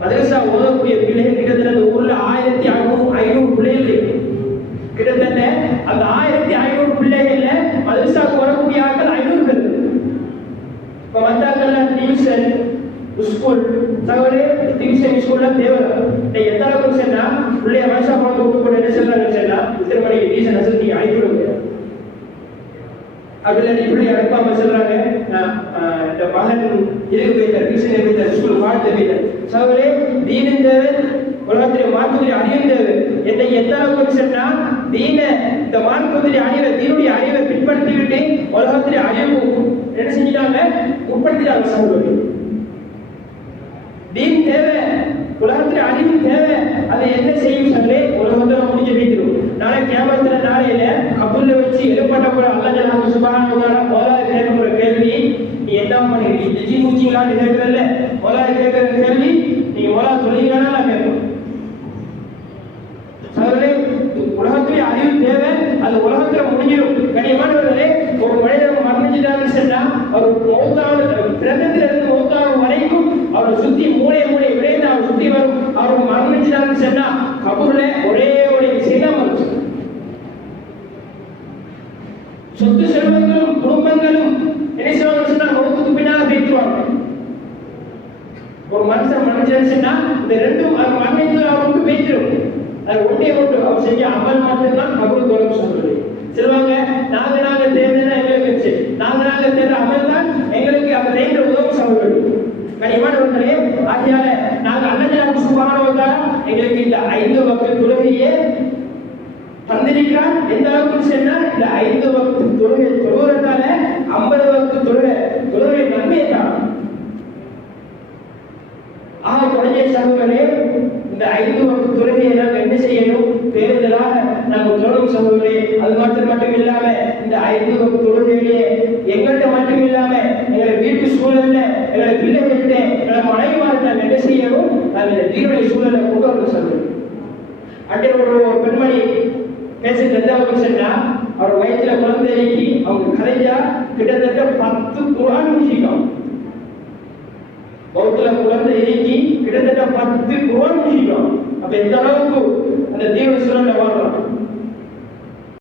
மதரசா ஓதக்கூடிய பிள்ளைகள் கிட்டத்தட்ட ஊர்ல 1500 பிள்ளைகள் இருக்கு. கிட்டத்தட்ட அந்த 1500 பிள்ளைகள்ல மதரசாவுக்கு வரக்கூடிய ஆட்கள் 500 பேர். இப்ப வந்தாங்கல்ல டியூஷன் ஸ்கூல் சகோதரே, டியூஷன் ஸ்கூல்ல தேவை எத்தனை அளவுக்கு சொன்னா பிள்ளைய மதரசா போட்டு விட்டு என்ன சொல்றாங்க சொன்னா இத்தனை மணிக்கு டியூஷன் அசல் நீங்க அனுப்பிவிடுங்க. அப்படின்னா நீ பிள்ளை அனுப்பாம சொல்றாங்க இந்த மகன் இருக்கு போயிட்டார், டியூஷன் போயிட்டார், ஸ்கூல் வாழ்த்து போயிட்டார். சகோதரே, தீனின் தேவை, உலகத்திலே மார்க்கத்துடைய அறிவு தேவை. என்னை எந்த அளவுக்கு சொன்னா தீன இந்த மார்க்கத்துடைய அறிவை, தீனுடைய அறிவை பின்பற்றி விட்டு உலகத்திலே அறிவு என்ன செஞ்சிட்டாங்க, உட்படுத்திட்டாங்க. சகோதரி, தீன் தேவை, உலகத்திலே அறிவு தேவை. அதை என்ன செய்யும் சகோதரே, உலகத்துல முடிஞ்சு வைக்கிறோம். நாளை கியாமத்துல நாளையில கபூர்ல வச்சு எழுப்பட்ட கூட அல்லாஹ் ஜல்ல சுப்ஹானஹு வ தஆலா மௌலாவை கேட்கிற கேள்வி, நீ என்ன பண்ணுறீங்க, இந்த ஜி மூச்சிங்களான்னு கேட்கறல்ல, மௌலாவை கேட்கிற கேள்வி நீங்க மௌலா சொல்லிங்களான்னு நான் கேட்பேன். சகோதரே, உலகத்திலே அறிவு தேவை, அது உலகத்துல முடிஞ்சிடும். கனியமானவர்களே, ஒரு மனிதன் மரணிச்சிட்டாங்கன்னு சொன்னா அவர் பிறந்தத்துல இருந்து மௌத்தாகும் வரைக்கும் அவரை சுத்தி மூளை விளைந்து அவர் சுத்தி வரும். அவருக்கு மரணிச்சிட்டாங்கன்னு சொன்னா கபூர்ல ஒரே ஒரு விஷயம் வந்துச்சு. சொத்து செல்வங்களும் குடும்பங்களும் என்ன செய்வாங்க சொன்னா மௌத்துக்கு பின்னால பேசுவாங்க. ஒரு மனுஷன் மரணிச்சான்னு சொன்னா இந்த ரெண்டும் மரணிச்சு அவருக்கு பேசிடும். அது ஒன்றே ஒன்று அவர் செஞ்ச அமல் மட்டும்தான் கபூர் தொடர்பு சொல்றது. சொல்லுவாங்க, நாங்க தேர்ந்தா எங்களுக்கு வச்சு நாங்க தேர்ந்த அமல் தான் எங்களுக்கு அந்த தேர்ந்த உதவும் சொல்றது. கனிமானவர்களே, ஆகையால நாங்க அல்லாஹ் சுப்ஹானஹு வ தஆலா எங்களுக்கு இந்த 5 வக்த் தொழுகையே தந்திருக்கிறார். எந்த அளவுக்கு சொன்னா இந்த 5 வக்த் தொழுகை தொழுகிறதால 50 வக்த் தொழுகை நன்மையை தான். குறைஞ்ச சகோதரே, இந்த 5 வக்த் தொழுகையை நாங்கள் என்ன செய்யணும், பேருதலாக நாங்கள் தொழும் சகோதரே. அது மட்டும் இல்லாம இந்த 5 வக்த் தொழுகையிலே எங்கள்கிட்ட மட்டும் இல்லாம எங்களை வீட்டு சூழல்ல, எங்களை பிள்ளைகள்கிட்ட, எங்களை மனைவிமார்கிட்ட நாங்கள் என்ன செய்யணும், நாங்கள் இந்த தீனுடைய சூழலை கொண்டு வரணும் சகோதரர். அன்றைய ஒரு பெண்மணி பேசுறது எந்த அளவுக்கு சொன்னா, அவர் வயிற்றுல குழந்தைக்கு அவங்க கரைஞ்சா கிட்டத்தட்ட 10 குர்ஆன் முடிச்சிருக்காங்க. வயிற்றுல குழந்தை இறக்கி கிட்டத்தட்ட 10 குர்ஆன் முடிச்சிருக்காங்க. அப்ப எந்த அளவுக்கு அந்த தீனுடைய சூழல்ல வாழ்றாங்க.